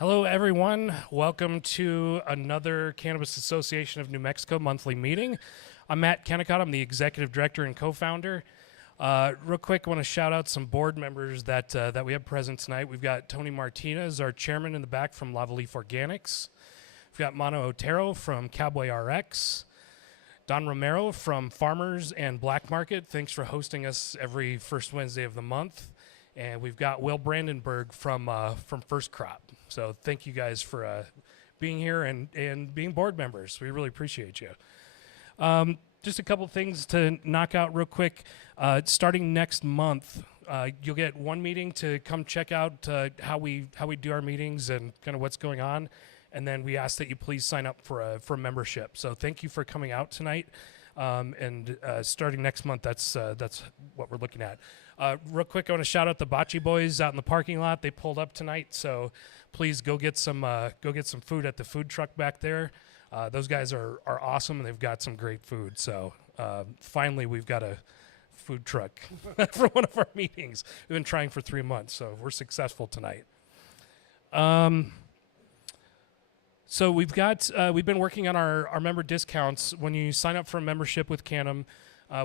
Hello, everyone. Welcome to another Cannabis Association of New Mexico monthly meeting. I'm Matt Kennicott. I'm the executive director and co-founder. Real quick, I want to shout out some board members that we have present tonight. We've got Tony Martinez, our chairman in the back from Lava Leaf Organics. We've got Mano Otero from Cowboy RX. Don Romero from Farmers and Black Market. Thanks for hosting us every first Wednesday of the month. And we've got Will Brandenburg from First Crop. So thank you guys for being here and being board members. We really appreciate you. Just a couple things to knock out real quick. Starting next month, you'll get one meeting to come check out how we do our meetings and kind of what's going on. And then we ask that you please sign up for a membership. So thank you for coming out tonight. And starting next month, that's what we're looking at. Real quick, I want to shout out the Bocce Boys out in the parking lot. They pulled up tonight, so please go get some food at the food truck back there. Those guys are awesome, and they've got some great food. So finally, we've got a food truck for one of our meetings. We've been trying for 3 months, so we're successful tonight. So we've been working on our member discounts. When you sign up for a membership with CANM,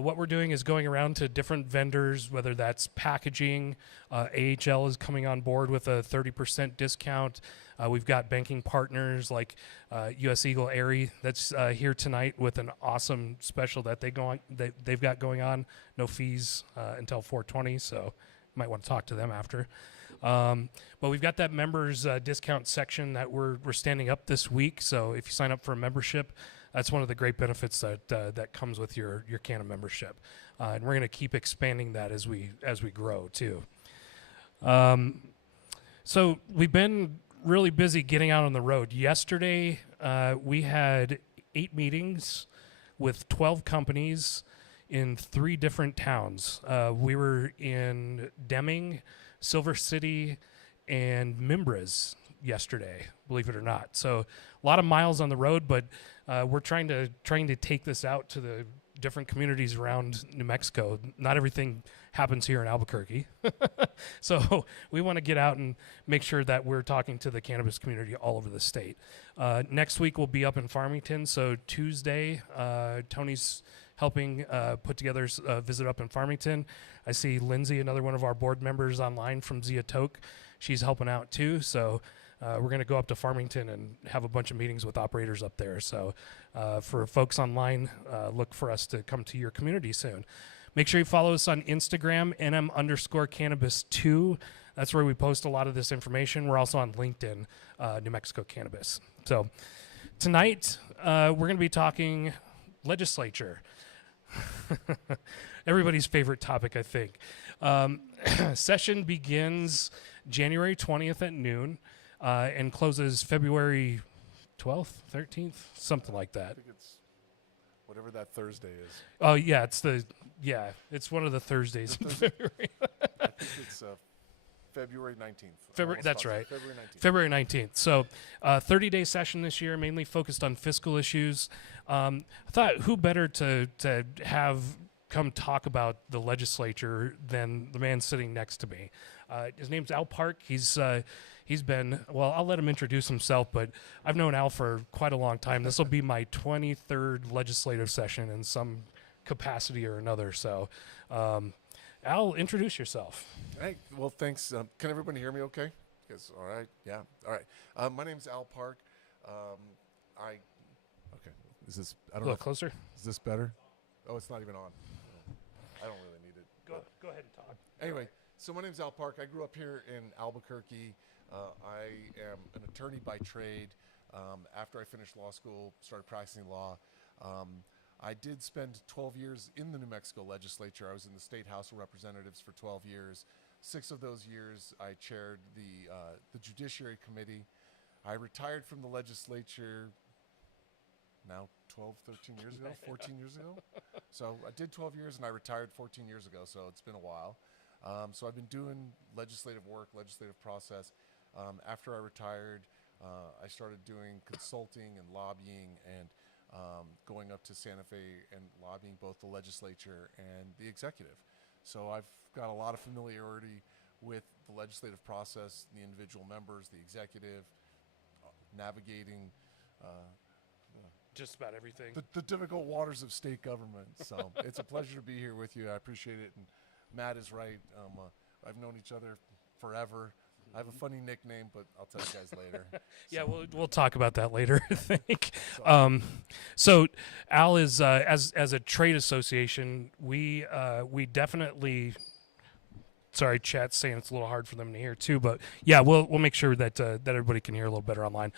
what we're doing is going around to different vendors, whether that's packaging. AHL is coming on board with a 30% discount. We've got banking partners like US Eagle Airy that's here tonight with an awesome special that they've got going on. No fees until 4/20, so you might want to talk to them after. But we've got that members discount section that we're standing up this week. So if you sign up for a membership, that's one of the great benefits that comes with your CANM membership. And we're going to keep expanding that as we grow too. So we've been really busy getting out on the road. Yesterday, we had 8 meetings with 12 companies in 3 different towns. We were in Deming, Silver City, and Mimbres yesterday, believe it or not. So a lot of miles on the road, but we're trying to take this out to the different communities around New Mexico. Not everything happens here in Albuquerque. So we want to get out and make sure that we're talking to the cannabis community all over the state. Next week we'll be up in Farmington. So Tuesday, Tony's helping put together a visit up in Farmington. I see Lindsay, another one of our board members online from Zia Toke. She's helping out too. So we're going to go up to Farmington and have a bunch of meetings with operators up there. So for folks online, look for us to come to your community soon. Make sure you follow us on Instagram, NM_cannabis2. That's where we post a lot of this information. We're also on LinkedIn, New Mexico Cannabis. So tonight, we're going to be talking legislature. Everybody's favorite topic, I think. Session begins January 20th at noon and closes February 12th, 13th, something like that. I think it's whatever that Thursday is. Oh, yeah, it's one of the Thursdays in February. I think it's February 19th. That's right. February 19th. February 19th. So 30-day session this year, mainly focused on fiscal issues. I thought who better to have come talk about the legislature than the man sitting next to me. His name's Al Park. He's been, well, I'll let him introduce himself, but I've known Al for quite a long time. This will be my 23rd legislative session in some capacity or another. So Al, introduce yourself. Hey, well, thanks. Can everybody hear me okay? Yes, all right. Yeah, all right. My name's Al Park. Okay. Is this, I don't A know. little closer. Is this better? Oh, it's not even on. I don't really need it. Go ahead and talk. Anyway, so my name's Al Park. I grew up here in Albuquerque. I am an attorney by trade. After I finished law school, started practicing law. I did spend 12 years in the New Mexico legislature. I was in the State House of Representatives for 12 years. 6 of those years, I chaired the Judiciary Committee. I retired from the legislature now 12, 13 years ago, 14 years ago. So I did 12 years and I retired 14 years ago, so it's been a while. So I've been doing legislative work, legislative process. After I retired, I started doing consulting and lobbying and going up to Santa Fe and lobbying both the legislature and the executive. So I've got a lot of familiarity with the legislative process, the individual members, the executive, navigating Just about everything. the difficult waters of state government. So it's a pleasure to be here with you. I appreciate it. And Matt is right. I've known each other forever. I have a funny nickname, but I'll tell you guys later. Yeah, we'll talk about that later, I think. So Al is as a trade association, we definitely. Sorry, chat's saying it's a little hard for them to hear too, but yeah, we'll make sure that that everybody can hear a little better online.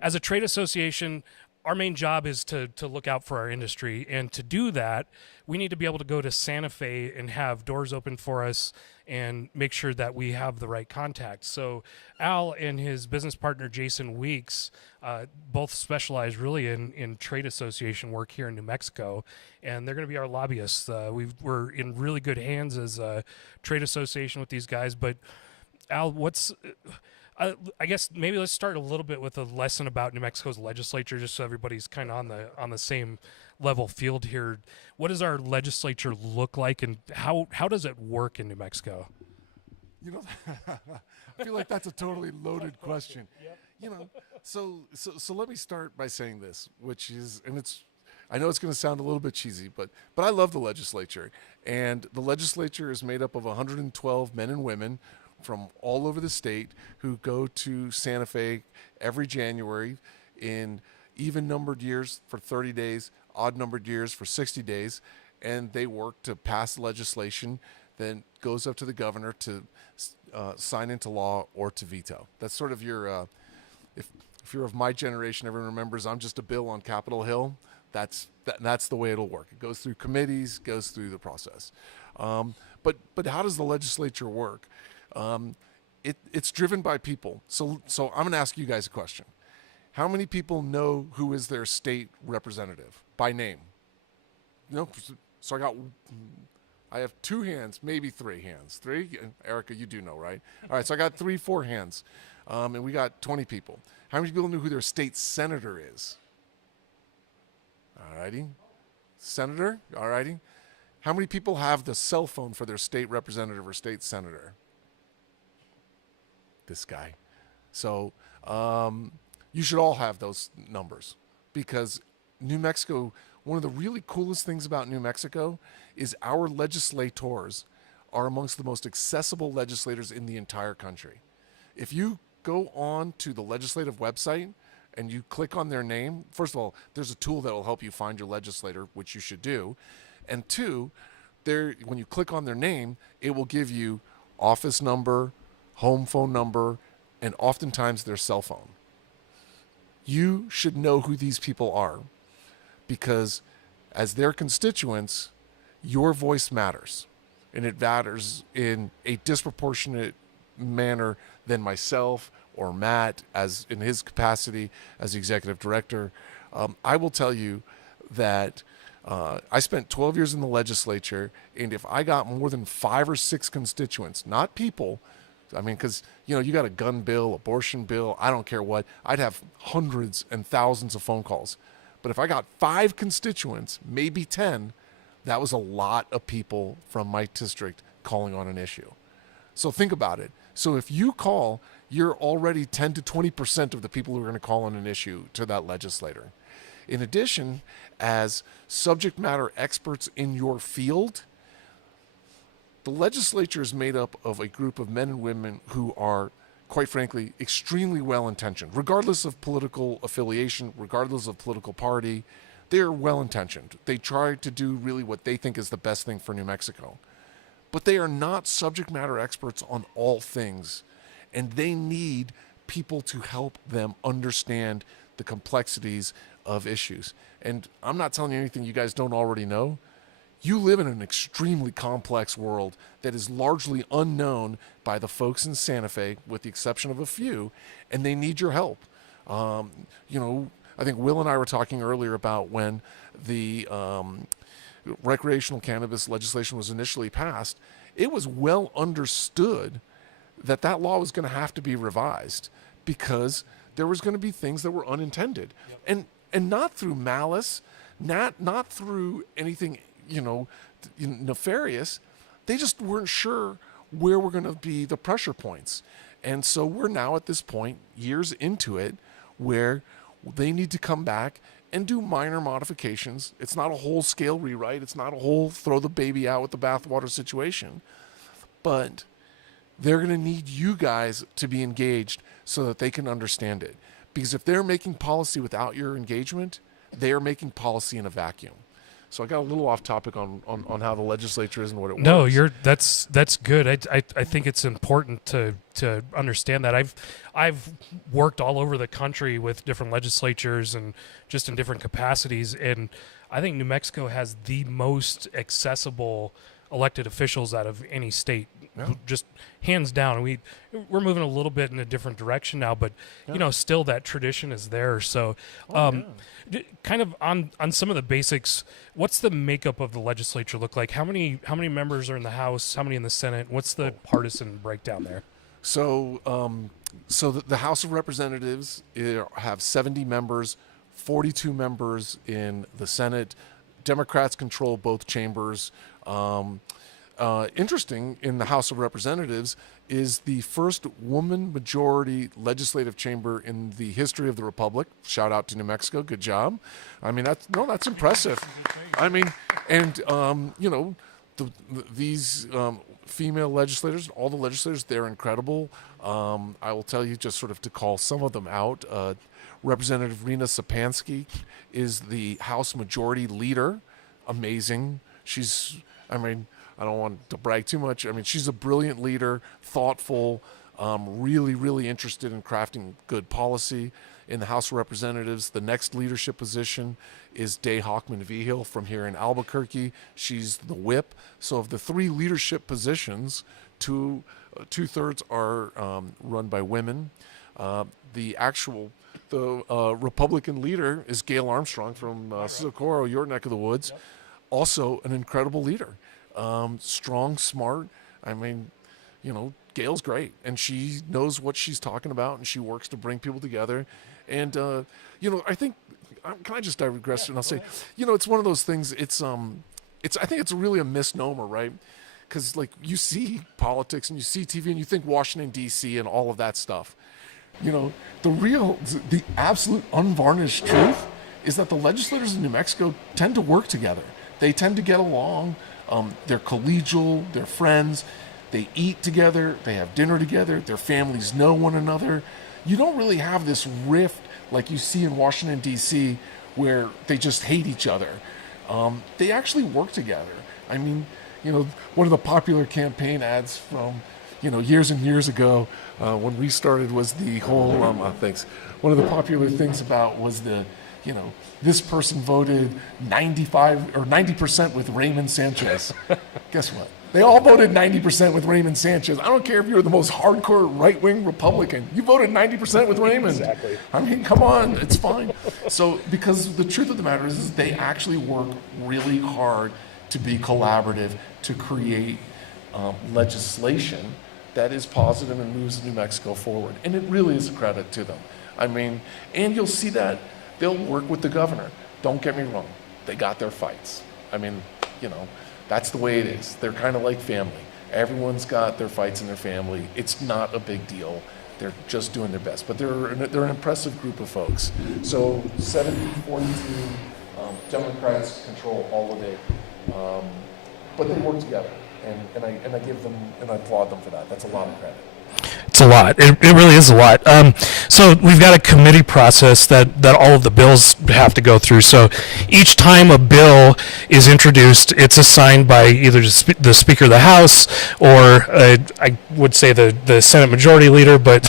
As a trade association, our main job is to look out for our industry, and to do that, we need to be able to go to Santa Fe and have doors open for us and make sure that we have the right contacts. So Al and his business partner Jason Weeks both specialize really in trade association work here in New Mexico, and they're going to be our lobbyists. We're in really good hands as a trade association with these guys. But Al, what's I guess maybe let's start a little bit with a lesson about New Mexico's legislature, just so everybody's kind of on the same level field here. What does our legislature look like, and how does it work in New Mexico? You know, I feel like that's a totally loaded question. Yep. You know, so let me start by saying this, which is, and I know it's going to sound a little bit cheesy, but I love the legislature, and the legislature is made up of 112 men and women from all over the state who go to Santa Fe every January in even numbered years for 30 days, odd numbered years for 60 days, and they work to pass legislation, then goes up to the governor to sign into law or to veto. That's sort of your, if you're of my generation, everyone remembers I'm just a bill on Capitol Hill. That's the way it'll work. It goes through committees, goes through the process. But how does the legislature work? It's driven by people. So I'm going to ask you guys a question. How many people know who is their state representative by name? No. So I have 2 hands, maybe 3 hands. 3? Erica, you do know, right? All right, so I got 4 hands, and we got 20 people. How many people know who their state senator is? All righty. Senator? All righty. How many people have the cell phone for their state representative or state senator? This guy. So you should all have those numbers, because New Mexico, one of the really coolest things about New Mexico is our legislators are amongst the most accessible legislators in the entire country. If you go on to the legislative website and you click on their name, first of all, there's a tool that will help you find your legislator, which you should do. And 2, when you click on their name, it will give you office number, home phone number, and oftentimes their cell phone. You should know who these people are, because as their constituents, your voice matters, and it matters in a disproportionate manner than myself or Matt as in his capacity as the executive director. I will tell you that I spent 12 years in the legislature, and if I got more than 5 or 6 constituents, not people, I mean, because, you got a gun bill, abortion bill, I don't care what, I'd have hundreds and thousands of phone calls. But if I got 5 constituents, maybe 10, that was a lot of people from my district calling on an issue. So think about it. So if you call, you're already 10 to 20% of the people who are going to call on an issue to that legislator. In addition, as subject matter experts in your field, the legislature is made up of a group of men and women who are, quite frankly, extremely well-intentioned. Regardless of political affiliation, regardless of political party, they're well-intentioned. They try to do really what they think is the best thing for New Mexico. But they are not subject matter experts on all things, and they need people to help them understand the complexities of issues. And I'm not telling you anything you guys don't already know. You live in an extremely complex world that is largely unknown by the folks in Santa Fe, with the exception of a few, and they need your help. I think Will and I were talking earlier about when the recreational cannabis legislation was initially passed. It was well understood that law was going to have to be revised, because there was going to be things that were unintended. Yep. And not through malice, not through anything nefarious. They just weren't sure where were going to be the pressure points. And so we're now at this point, years into it, where they need to come back and do minor modifications. It's not a whole scale rewrite. It's not a whole throw the baby out with the bathwater situation. But they're going to need you guys to be engaged so that they can understand it. Because if they're making policy without your engagement, they are making policy in a vacuum. So I got a little off topic on how the legislature is and what it No, works. that's good. I think it's important to understand that. I've worked all over the country with different legislatures and just in different capacities, and I think New Mexico has the most accessible elected officials out of any state, Yeah. just hands down. We're moving a little bit in a different direction now, but still that tradition is there. So, kind of on some of the basics, what's the makeup of the legislature look like? How many members are in the House? How many in the Senate? What's the partisan breakdown there? So, the House of Representatives have 70 members, 42 members in the Senate. Democrats control both chambers. Interesting, in the House of Representatives is the first woman majority legislative chamber in the history of the Republic. Shout out to New Mexico. Good job. I mean, that's impressive. I mean, and, these female legislators, all the legislators, they're incredible. I will tell you, just sort of to call some of them out, Representative Rena Sapansky is the House Majority Leader. Amazing. I don't want to brag too much. I mean, she's a brilliant leader, thoughtful, really, really interested in crafting good policy. In the House of Representatives, the next leadership position is Day Hockman Vigil from here in Albuquerque. She's the whip. So of the three leadership positions, two-thirds are run by women. The Republican leader is Gail Armstrong from Socorro, your neck of the woods. Yep. Also an incredible leader. Strong, smart. I mean, Gail's great, and she knows what she's talking about, and she works to bring people together. And I think, can I just digress and I'll say, it's one of those things. I think it's really a misnomer, right? Because like you see politics and you see TV and you think Washington D.C. and all of that stuff. The absolute unvarnished truth is that the legislators in New Mexico tend to work together. They tend to get along. They're collegial. They're friends. They eat together. They have dinner together. Their families know one another. You don't really have this rift like you see in Washington, D.C., where they just hate each other. They actually work together. I mean, one of the popular campaign ads from, years and years ago when we started was the whole, thanks. One of the popular things about was this person voted 95 or 90% with Raymond Sanchez. Guess what? They all voted 90% with Raymond Sanchez. I don't care if you're the most hardcore right-wing Republican. You voted 90% with Raymond. Exactly. I mean, come on, it's fine. So, because the truth of the matter is they actually work really hard to be collaborative, to create legislation that is positive and moves New Mexico forward. And it really is a credit to them. I mean, and you'll see that they'll work with the governor. Don't get me wrong. They got their fights. I mean, that's the way it is. They're kind of like family. Everyone's got their fights in their family. It's not a big deal. They're just doing their best. But they're an impressive group of folks. So 70, 42, Democrats control all of it. But they work together. And I give them, and I applaud them for that. That's a lot of credit. It's a lot. It really is a lot. So we've got a committee process that all of the bills have to go through. So each time a bill is introduced, it's assigned by either the Speaker of the House or I would say the Senate Majority Leader, but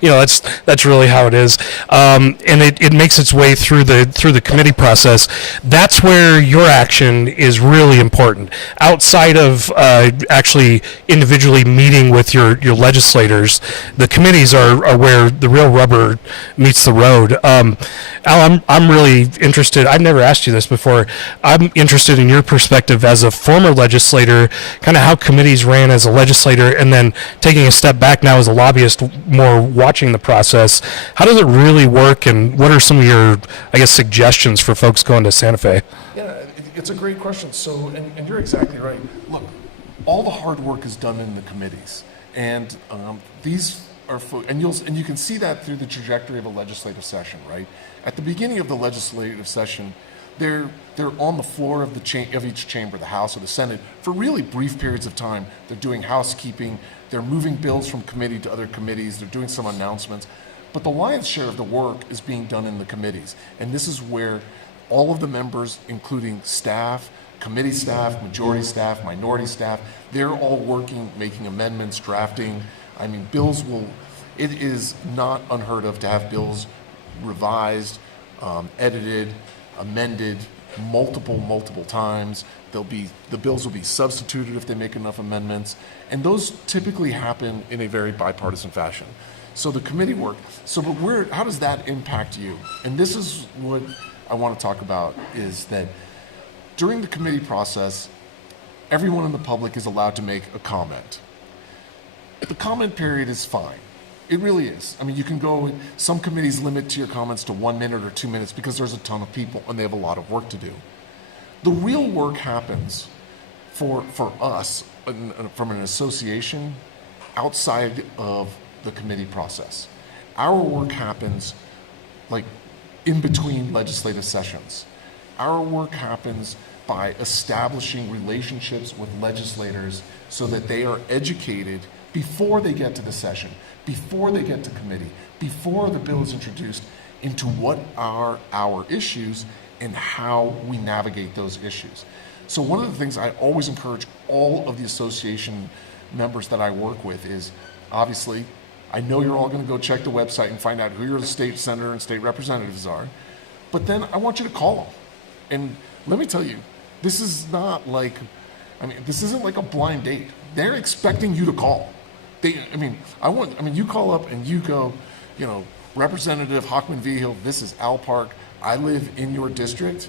that's really how it is. And it makes its way through the committee process. That's where your action is really important. Outside of actually individually meeting with your legislators, the committees are where the real rubber meets the road. Al, I'm really interested. I've never asked you this before. I'm interested in your perspective as a former legislator, kind of how committees ran as a legislator, and then taking a step back now as a lobbyist, more watching the process. How does it really work, and what are some of your, suggestions for folks going to Santa Fe? Yeah, it's a great question. So, and you're exactly right. Look, all the hard work is done in the committees. And these are, and you can see that through the trajectory of a legislative session, right? At the beginning of the legislative session, they're on the floor of of each chamber, the House or the Senate, for really brief periods of time. They're doing housekeeping, they're moving bills from committee to other committees, they're doing some announcements. But the lion's share of the work is being done in the committees. And this is where all of the members, including staff, committee staff, majority staff, minority staff, they're all working, making amendments, drafting. I mean, it is not unheard of to have bills revised, edited, amended multiple times. The bills will be substituted if they make enough amendments. And those typically happen in a very bipartisan fashion. So the committee work, but how does that impact you? And this is what I want to talk about, is that during the committee process, everyone in the public is allowed to make a comment. The comment period is fine. It really is. I mean, you can go, some committees limit to your comments to 1 minute or 2 minutes because there's a ton of people and they have a lot of work to do. The real work happens for us from an association outside of the committee process. Our work happens like in between legislative sessions. Our work happens by establishing relationships with legislators so that they are educated before they get to the session, before they get to committee, before the bill is introduced, into what are our issues and how we navigate those issues. So one of the things I always encourage all of the association members that I work with is, obviously, I know you're all going to go check the website and find out who your state senator and state representatives are, but then I want you to call them. And let me tell you, this is not like, this isn't like a blind date. They're expecting you to call. You call up and you go, Representative Hockman Vigil, this is Al Park. I live in your district.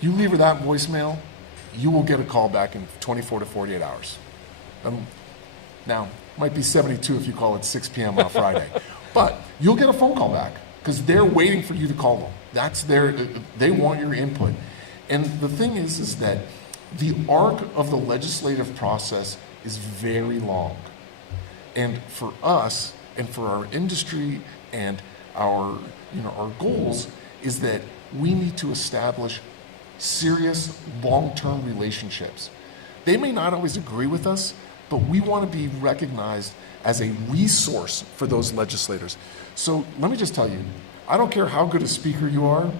You leave her that voicemail, you will get a call back in 24 to 48 hours. Now, might be 72 if you call at 6 p.m. on a Friday, but you'll get a phone call back because they're waiting for you to call them. They want your input. And the thing is that the arc of the legislative process is very long. And for us and for our industry and our goals is that we need to establish serious long-term relationships. They may not always agree with us, but we want to be recognized as a resource for those legislators. So let me just tell you, I don't care how good a speaker you are,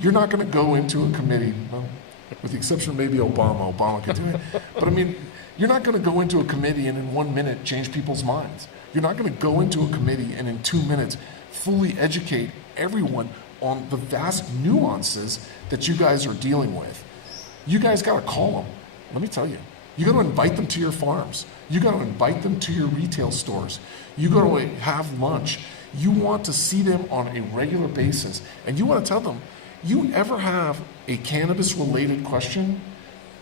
you're not going to go into a committee, well, with the exception of maybe Obama could do it, but you're not going to go into a committee and in 1 minute change people's minds. You're not going to go into a committee and in 2 minutes fully educate everyone on the vast nuances that you guys are dealing with. You guys got to call them. Let me tell you, you got to invite them to your farms. You got to invite them to your retail stores. You got to have lunch. You want to see them on a regular basis, and you want to tell them, you ever have a cannabis-related question,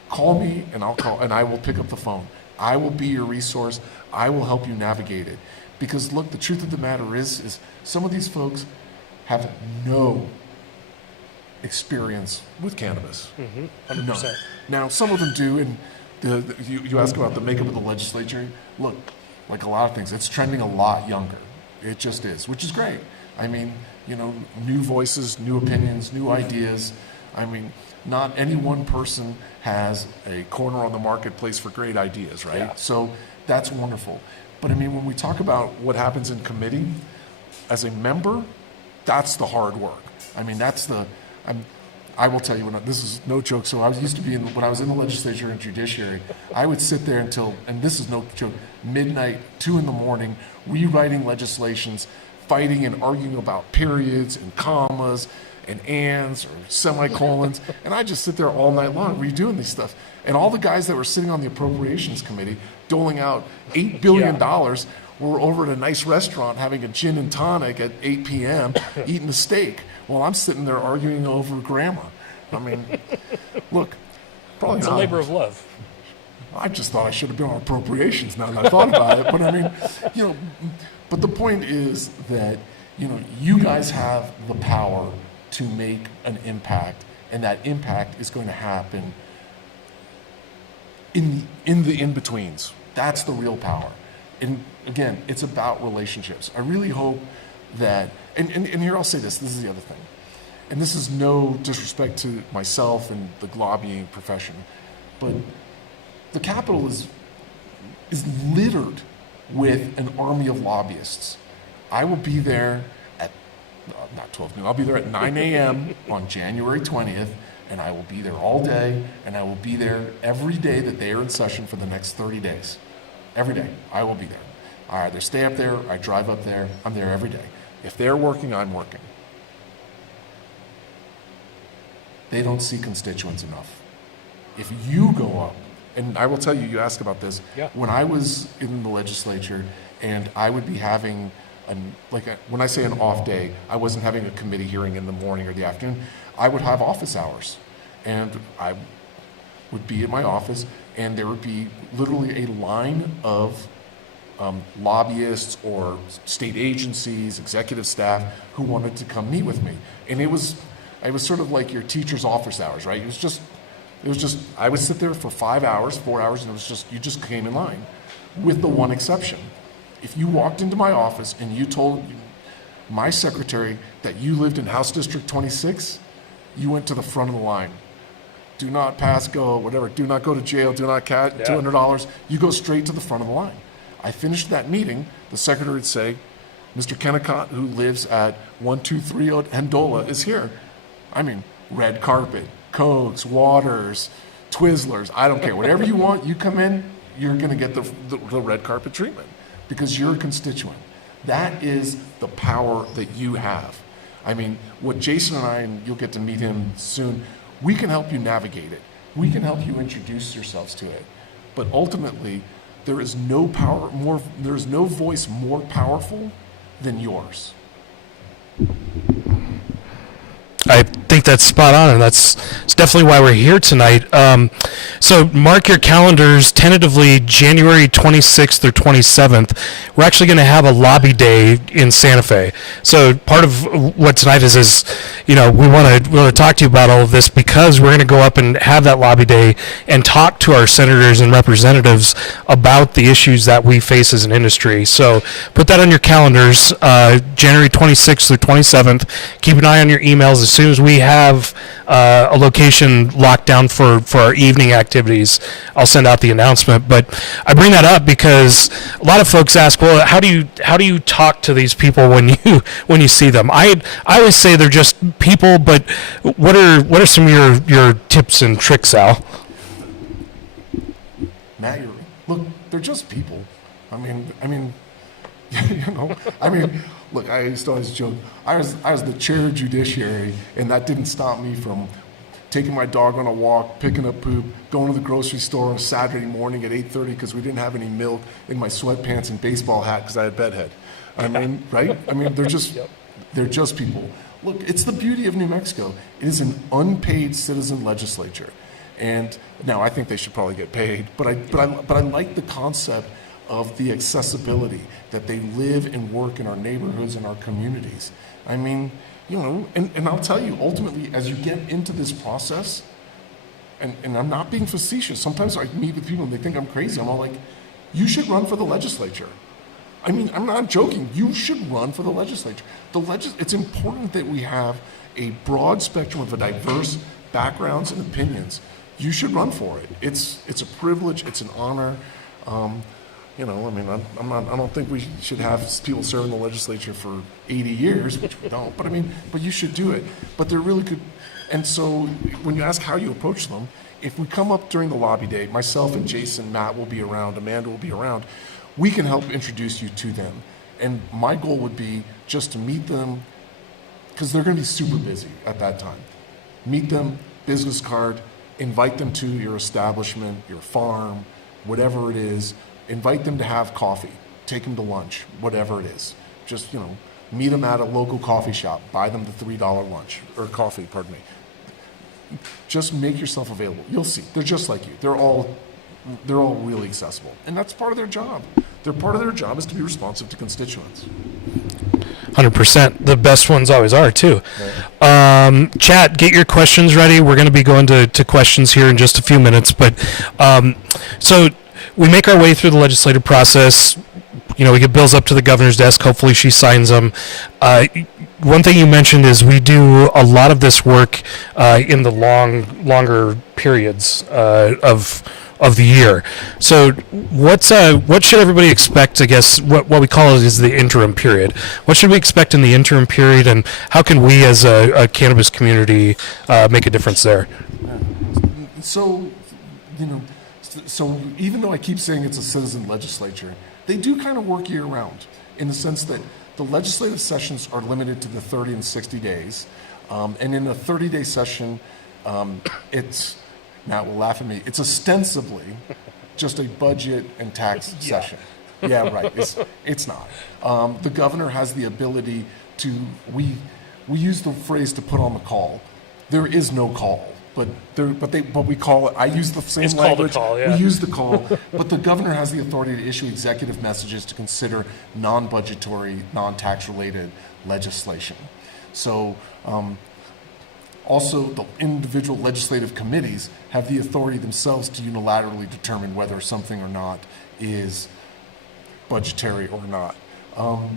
call me and I will pick up the phone. I will be your resource. I will help you navigate it. Because look, the truth of the matter is some of these folks have no experience with cannabis. 100%. No. Now, some of them do, and you ask about the makeup of the legislature. Look, like a lot of things, it's trending a lot younger. It just is, which is great. New voices, new opinions, new ideas. Not any one person has a corner on the marketplace for great ideas, right? Yeah. So that's wonderful. But when we talk about what happens in committee, as a member, that's the hard work. I will tell you, this is no joke. So I used to be when I was in the legislature and judiciary, I would sit there until, and this is no joke, midnight, 2 a.m, rewriting legislations, fighting and arguing about periods and commas and ands or semicolons. And I just sit there all night long redoing these stuff. And all the guys that were sitting on the appropriations committee doling out $8 billion were over at a nice restaurant having a gin and tonic at 8 p.m. eating a steak while I'm sitting there arguing over grammar. Look, probably it's not. a labor of love. I just thought I should have been on appropriations now that I thought about it. But but the point is that, you guys have the power to make an impact, and that impact is going to happen in the in-betweens. That's the real power. And again, it's about relationships. I really hope that, and here I'll say this is the other thing. And this is no disrespect to myself and the lobbying profession, but the Capitol is littered with an army of lobbyists. I will be there at, not 12 noon, I'll be there at 9 a.m. on January 20th, and I will be there all day, and I will be there every day that they are in session for the next 30 days. Every day, I will be there. I either stay up there, I drive up there, I'm there every day. If they're working, I'm working. They don't see constituents enough. If you go up, and I will tell you, you asked about this, when I was in the legislature and I would be having, when I say an off day, I wasn't having a committee hearing in the morning or the afternoon, I would have office hours. And I would be in my office and there would be literally a line of lobbyists or state agencies, executive staff who wanted to come meet with me. And it was sort of like your teacher's office hours, right? It was just, I would sit there for 5 hours, 4 hours, and it was just, you just came in line, with the one exception. If you walked into my office and you told my secretary that you lived in House District 26, you went to the front of the line. Do not pass go, whatever, do not go to jail, do not cat $200, you go straight to the front of the line. I finished that meeting, the secretary would say, Mr. Kennicott, who lives at 123 Hendola, is here. I mean, red carpet, Cokes, waters, Twizzlers, I don't care. Whatever you want, you come in, you're going to get the red carpet treatment because you're a constituent. That is the power that you have. I mean, what Jason and I, and you'll get to meet him soon, we can help you navigate it. We can help you introduce yourselves to it. But ultimately, there is no voice more powerful than yours. I think that's spot on, and it's definitely why we're here tonight. So mark your calendars, tentatively January 26th or 27th. We're actually going to have a lobby day in Santa Fe. So part of what tonight is we want to talk to you about all of this because we're going to go up and have that lobby day and talk to our senators and representatives about the issues that we face as an industry. So put that on your calendars, January 26th or 27th. Keep an eye on your emails as soon as we have a location locked down for our evening activities. I'll send out the announcement. But I bring that up because a lot of folks ask, well, how do you talk to these people when you see them? I always say they're just people, but what are some of your tips and tricks, Al? Matt, look, they're just people. I mean, look, I used to always joke, I was the chair of judiciary, and that didn't stop me from taking my dog on a walk, picking up poop, going to the grocery store on a Saturday morning at 8:30 because we didn't have any milk, in my sweatpants and baseball hat because I had bedhead. I mean, right? I mean, they're just people. Look, it's the beauty of New Mexico. It is an unpaid citizen legislature. And now I think they should probably get paid, but I like the concept of the accessibility, that they live and work in our neighborhoods and our communities. I mean, and I'll tell you, ultimately, as you get into this process, and I'm not being facetious, sometimes I meet with people and they think I'm crazy. I'm all like, you should run for the legislature. I mean, I'm not joking. You should run for the legislature. It's important that we have a broad spectrum of diverse backgrounds and opinions. You should run for it. It's a privilege. It's an honor. I don't think we should have people serve in the legislature for 80 years, which we don't. But you should do it. But they're really good. And so when you ask how you approach them, if we come up during the lobby day, myself and Jason, Matt will be around, Amanda will be around, we can help introduce you to them. And my goal would be just to meet them, because they're going to be super busy at that time. Meet them, business card, invite them to your establishment, your farm, whatever it is. Invite them to have coffee, take them to lunch, whatever it is. Just, meet them at a local coffee shop, buy them the $3 lunch, or coffee, pardon me. Just make yourself available. You'll see, they're just like you. They're all really accessible. And that's part of their job. Part of their job is to be responsive to constituents. 100%. The best ones always are, too. Right. Chat, get your questions ready. We're going to be going to questions here in just a few minutes. But so we make our way through the legislative process. We get bills up to the governor's desk. Hopefully she signs them. One thing you mentioned is we do a lot of this work in the longer periods of the year. So what should everybody expect? I guess what we call it is the interim period. What should we expect in the interim period, and how can we as a cannabis community make a difference there? So, so even though I keep saying it's a citizen legislature, they do kind of work year round in the sense that the legislative sessions are limited to the 30 and 60 days. And in a 30-day session, it's, Matt will laugh at me, it's ostensibly just a budget and tax session. Yeah, right. It's not. The governor has the ability to, we use the phrase to put on the call. There is no call. But we call it. I use the same language. Called a call, yeah. We use the call, but the governor has the authority to issue executive messages to consider non-budgetary, non-tax related legislation. So, also the individual legislative committees have the authority themselves to unilaterally determine whether something or not is budgetary or not. I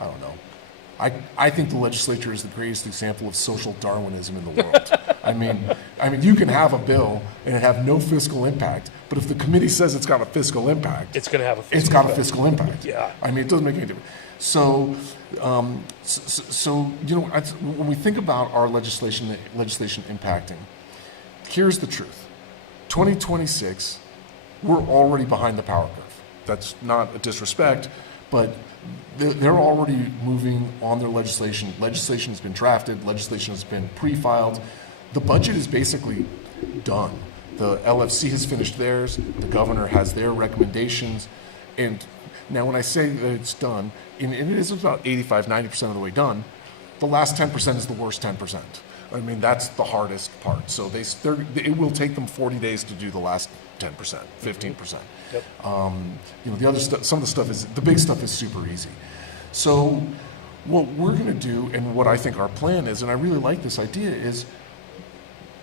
don't know. I think the legislature is the greatest example of social Darwinism in the world. I mean, you can have a bill and have no fiscal impact, but if the committee says it's got a fiscal impact, It's going to have a fiscal it's got impact. a fiscal impact. Yeah. I mean, it doesn't make any difference. So, when we think about our legislation impacting, here's the truth: 2026, we're already behind the power curve. That's not a disrespect, but they're already moving on their legislation. Legislation has been drafted. Legislation has been pre-filed. The budget is basically done. The LFC has finished theirs. The governor has their recommendations. And now when I say that it's done, and it is about 85, 90% of the way done, the last 10% is the worst 10%. I mean, that's the hardest part. So it will take them 40 days to do the last 10%, 15%. Yep. The other stuff, some of the stuff the big stuff is super easy. So what we're going to do, and what I think our plan is, and I really like this idea, is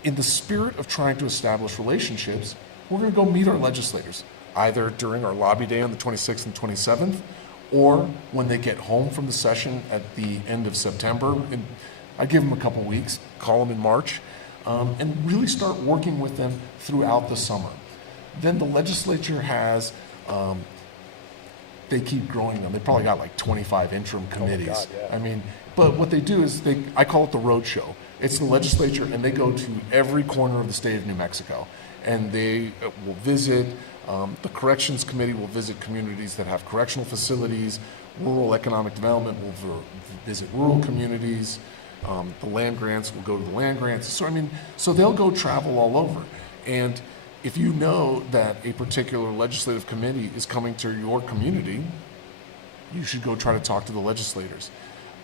in the spirit of trying to establish relationships, we're going to go meet our legislators, either during our lobby day on the 26th and 27th, or when they get home from the session at the end of September. And I give them a couple weeks, call them in March, and really start working with them throughout the summer. Then the legislature has, they keep growing them. They probably got like 25 interim committees. God, yeah. I mean, but what they do is I call it the road show. It's the legislature, and they go to every corner of the state of New Mexico, and they will visit. The corrections committee will visit communities that have correctional facilities. Rural economic development will visit rural communities. The land grants will go to the land grants. So they'll go travel all over. And if you know that a particular legislative committee is coming to your community, you should go try to talk to the legislators.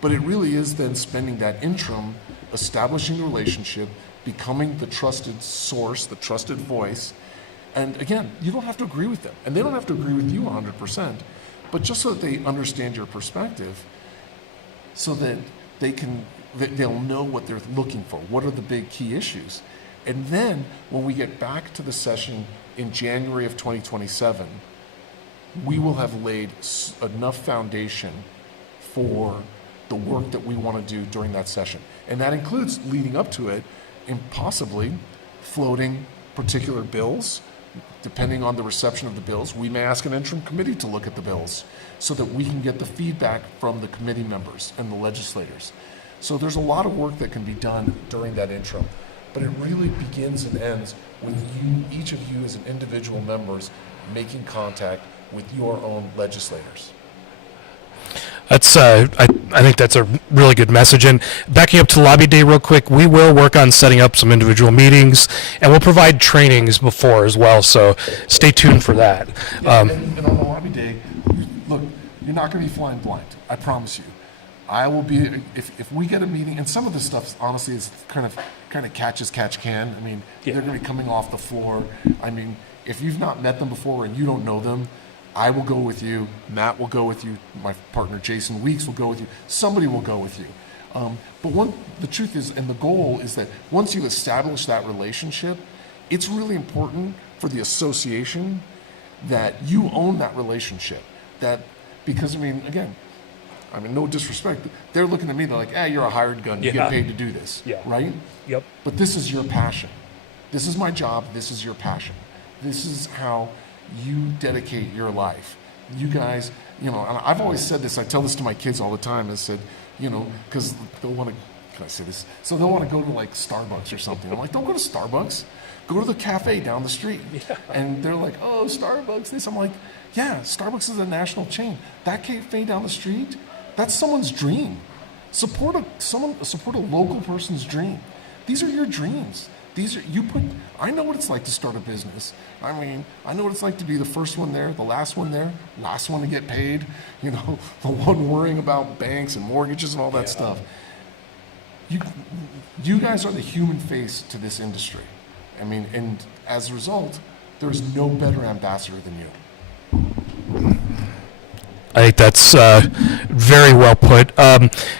But it really is then spending that interim, establishing the relationship, becoming the trusted source, the trusted voice. And again, you don't have to agree with them, and they don't have to agree with you 100%, but just so that they understand your perspective, so that they'll know what they're looking for. What are the big key issues? And then when we get back to the session in January of 2027, we will have laid enough foundation for the work that we want to do during that session. And that includes leading up to it and possibly floating particular bills. Depending on the reception of the bills, we may ask an interim committee to look at the bills so that we can get the feedback from the committee members and the legislators. So there's a lot of work that can be done during that interim, but it really begins and ends with you, each of you as an individual members, making contact with your own legislators. That's I think that's a really good message. And backing up to lobby day real quick, we will work on setting up some individual meetings, and we'll provide trainings before as well. So stay tuned for that. And on the lobby day, look, you're not going to be flying blind. I promise you. I will be if we get a meeting, and some of this stuff honestly is kind of catch as catch can. I mean, they're going to be coming off the floor. I mean, if you've not met them before and you don't know them, I will go with you. Matt will go with you. My partner Jason Weeks will go with you. Somebody will go with you. But the truth is, and the goal is that once you establish that relationship, it's really important for the association that you own that relationship. That, because I mean, again, I mean, no disrespect, they're looking at me, they're like, you're a hired gun, you get paid to do this, right? Yep. But this is your passion. This is my job, this is your passion. This is how you dedicate your life. You guys, you know, and I've always said this, I tell this to my kids all the time, I said, you know, because they'll want to, can I say this? So they'll want to go to like Starbucks or something. I'm like, don't go to Starbucks. Go to the cafe down the street. Yeah. And they're like, oh, Starbucks, this. I'm like, yeah, Starbucks is a national chain. That cafe down the street, that's someone's dream. Support a local person's dream. These are your dreams. I know what it's like to start a business. I mean, I know what it's like to be the first one there, the last one there, last one to get paid, you know, the one worrying about banks and mortgages and all that stuff. You guys are the human face to this industry. I mean, and as a result, there's no better ambassador than you. I think that's very well put.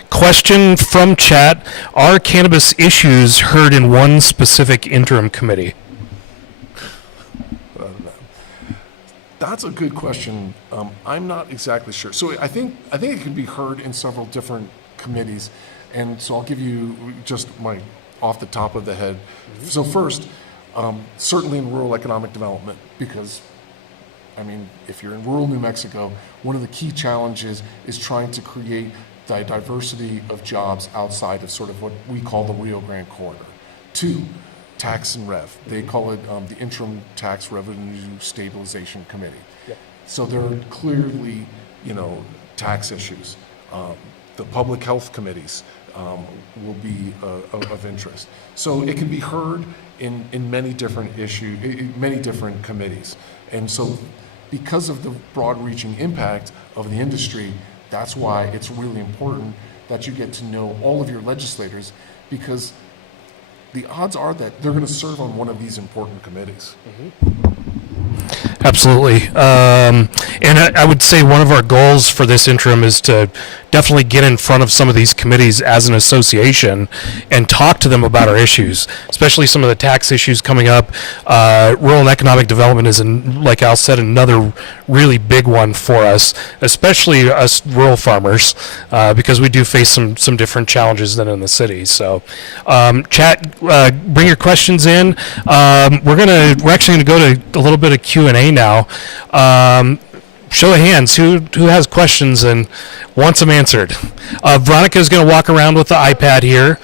Question from chat: are cannabis issues heard in one specific interim committee? That's a good question. I'm not exactly sure. So I think it can be heard in several different committees, and so I'll give you just my off the top of the head. So first, certainly in rural economic development, because I mean, if you're in rural New Mexico, one of the key challenges is trying to create the diversity of jobs outside of sort of what we call the Rio Grande corridor. Two, tax and rev. They call it the Interim Tax Revenue Stabilization Committee. Yep. So there are clearly, you know, tax issues. The public health committees will be of interest. So it can be heard in many different many different committees. And so because of the broad-reaching impact of the industry, that's why it's really important that you get to know all of your legislators, because the odds are that they're going to serve on one of these important committees. Absolutely. And I would say one of our goals for this interim is to definitely get in front of some of these committees as an association and talk to them about our issues, especially some of the tax issues coming up. Rural and economic development is, like Al said, another really big one for us, especially us rural farmers, because we do face some different challenges than in the city. So, chat, bring your questions in. We're actually gonna go to a little bit of Q&A now. Show of hands, who has questions and wants them answered. Veronica's going to walk around with the iPad here.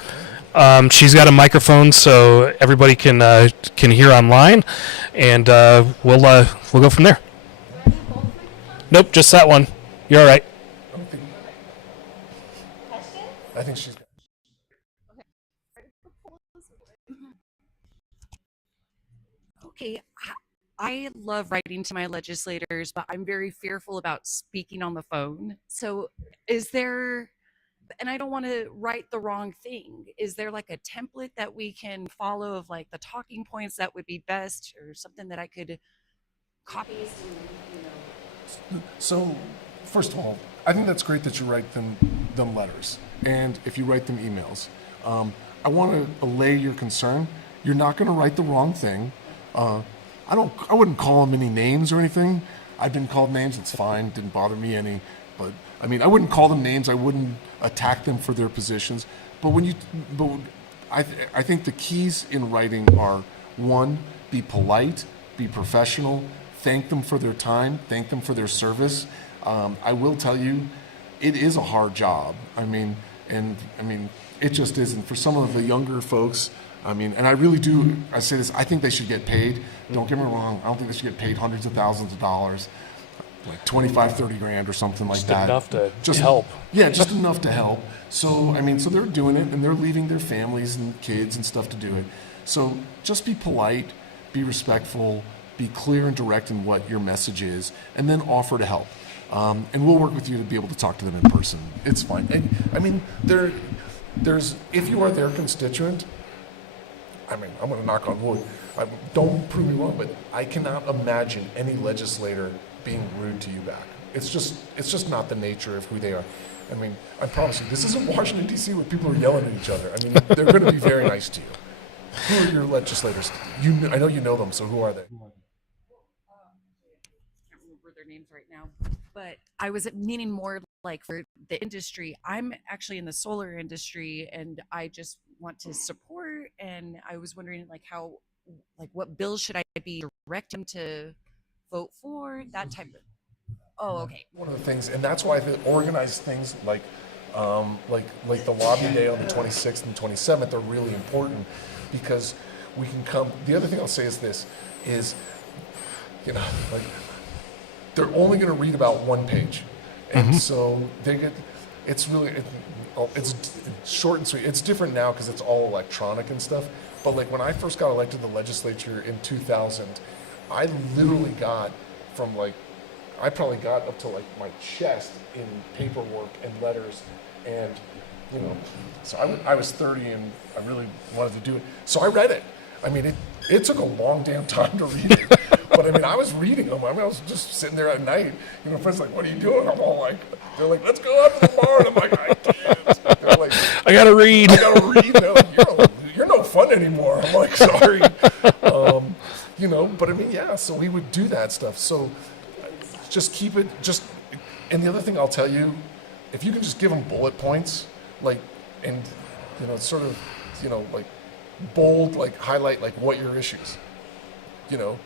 She's got a microphone so everybody can hear online, and we'll go from there. Nope, just that one. You're all right. I think she's got. Okay, I love writing to my legislators, but I'm very fearful about speaking on the phone. So is there, and I don't want to write the wrong thing, is there like a template that we can follow of like the talking points that would be best, or something that I could copy? So, first of all, I think that's great that you write them letters, and if you write them emails. I want to allay your concern. You're not going to write the wrong thing. I wouldn't call them any names or anything. I've been called names, it's fine, didn't bother me any. But I mean, I wouldn't call them names, I wouldn't attack them for their positions. But I think the keys in writing are: one, be polite, be professional, thank them for their time, thank them for their service. I will tell you, it is a hard job. I mean, it just isn't. For some of the younger folks, I mean, and I really do, I say this, I think they should get paid. Don't get me wrong, I don't think they should get paid hundreds of thousands of dollars, like 25, 30 grand or something like that. Enough to help. Yeah, just enough to help. So, I mean, so they're doing it, and they're leaving their families and kids and stuff to do it. So just be polite, be respectful, be clear and direct in what your message is, and then offer to help. And we'll work with you to be able to talk to them in person. It's fine. And, I mean, there's if you are their constituent, I mean, I'm going to knock on wood. Don't prove me wrong, but I cannot imagine any legislator being rude to you back. It's just not the nature of who they are. I mean, I promise you, this isn't Washington, D.C. where people are yelling at each other. I mean, they're going to be very nice to you. Who are your legislators? I know you know them, so who are they? names right now, but I was meaning more like for the industry. I'm actually in the solar industry, and I just want to support. And I was wondering, like, how, like, what bills should I be directing to vote for? That type of. Oh, okay. One of the things, and that's why the organized things like the lobby day on the 26th and 27th are really important, because we can come. The other thing I'll say is this: is, you know, like, they're only going to read about one page, and so they get. It's really it's short and sweet. It's different now because it's all electronic and stuff. But like when I first got elected to the legislature in 2000, I literally got from like. I probably got up to like my chest in paperwork and letters, and you know, so I was 30 and I really wanted to do it. So I read it. I mean, it took a long damn time to read it, but I mean, I was reading them. I mean, I was just sitting there at night. You know, friends like, "What are you doing?" I'm all like, "They're like, let's go out to the bar," and I'm like, "I can't." They're like, I gotta read. I gotta read. They're like, you're no fun anymore. I'm like, sorry. You know, but I mean, yeah. So we would do that stuff. So. Just keep it, and the other thing I'll tell you, if you can just give them bullet points, like, and, you know, sort of, you know, like, bold, like, highlight, like, what your issues, you know,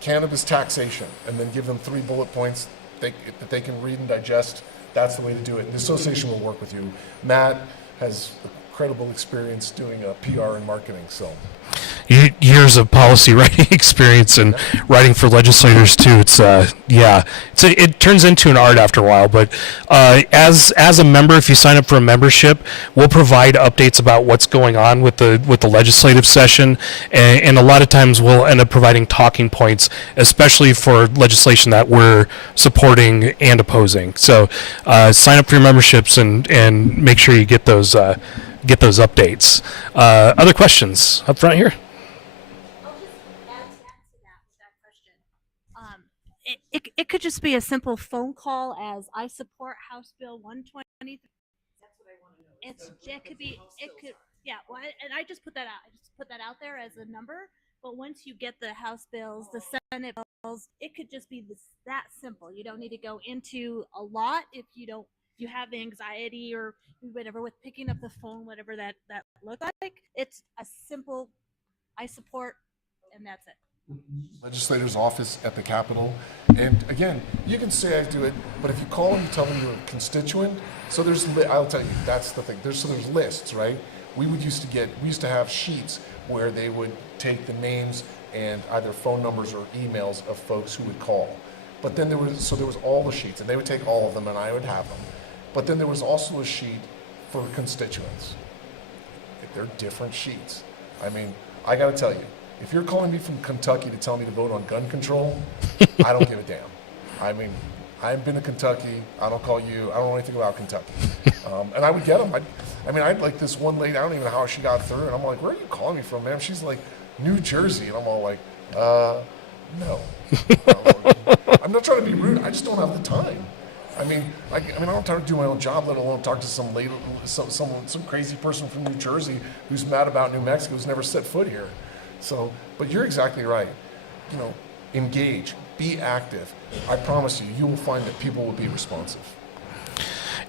cannabis taxation, and then give them 3 bullet points that they can read and digest. That's the way to do it. And the association will work with you. Matt has incredible experience doing PR and marketing, so. Years of policy writing experience and writing for legislators too. It's it turns into an art after a while. But as a member, if you sign up for a membership, we'll provide updates about what's going on with the legislative session, and a lot of times we'll end up providing talking points, especially for legislation that we're supporting and opposing. So sign up for your memberships and make sure you get those updates. Other questions up front here? It could just be a simple phone call as I support House Bill 120. That's what I want to know. It could be, yeah. Well, and I just put that out. I just put that out there as a number. But once you get the House bills, the Senate bills, it could just be that simple. You don't need to go into a lot if you have anxiety or whatever with picking up the phone, whatever that looks like. It's a simple, I support, and that's it. Legislator's office at the Capitol, and again, you can say I do it, but if you call them, you tell them you're a constituent. So I'll tell you, that's the thing. There's lists, right? We used to have sheets where they would take the names and either phone numbers or emails of folks who would call. But then there was all the sheets, and they would take all of them, and I would have them. But then there was also a sheet for constituents. They're different sheets. I mean, I got to tell you, if you're calling me from Kentucky to tell me to vote on gun control, I don't give a damn. I mean, I've been to Kentucky. I don't call you. I don't know anything about Kentucky. And I would get them. I'd like this one lady. I don't even know how she got through. And I'm like, where are you calling me from, ma'am? She's like, New Jersey. And I'm all like, no. I'm not trying to be rude. I just don't have the time. I mean, I don't have time to do my own job, let alone talk to some crazy person from New Jersey who's mad about New Mexico, who's never set foot here. So, but you're exactly right. You know, engage, be active. I promise you will find that people will be responsive.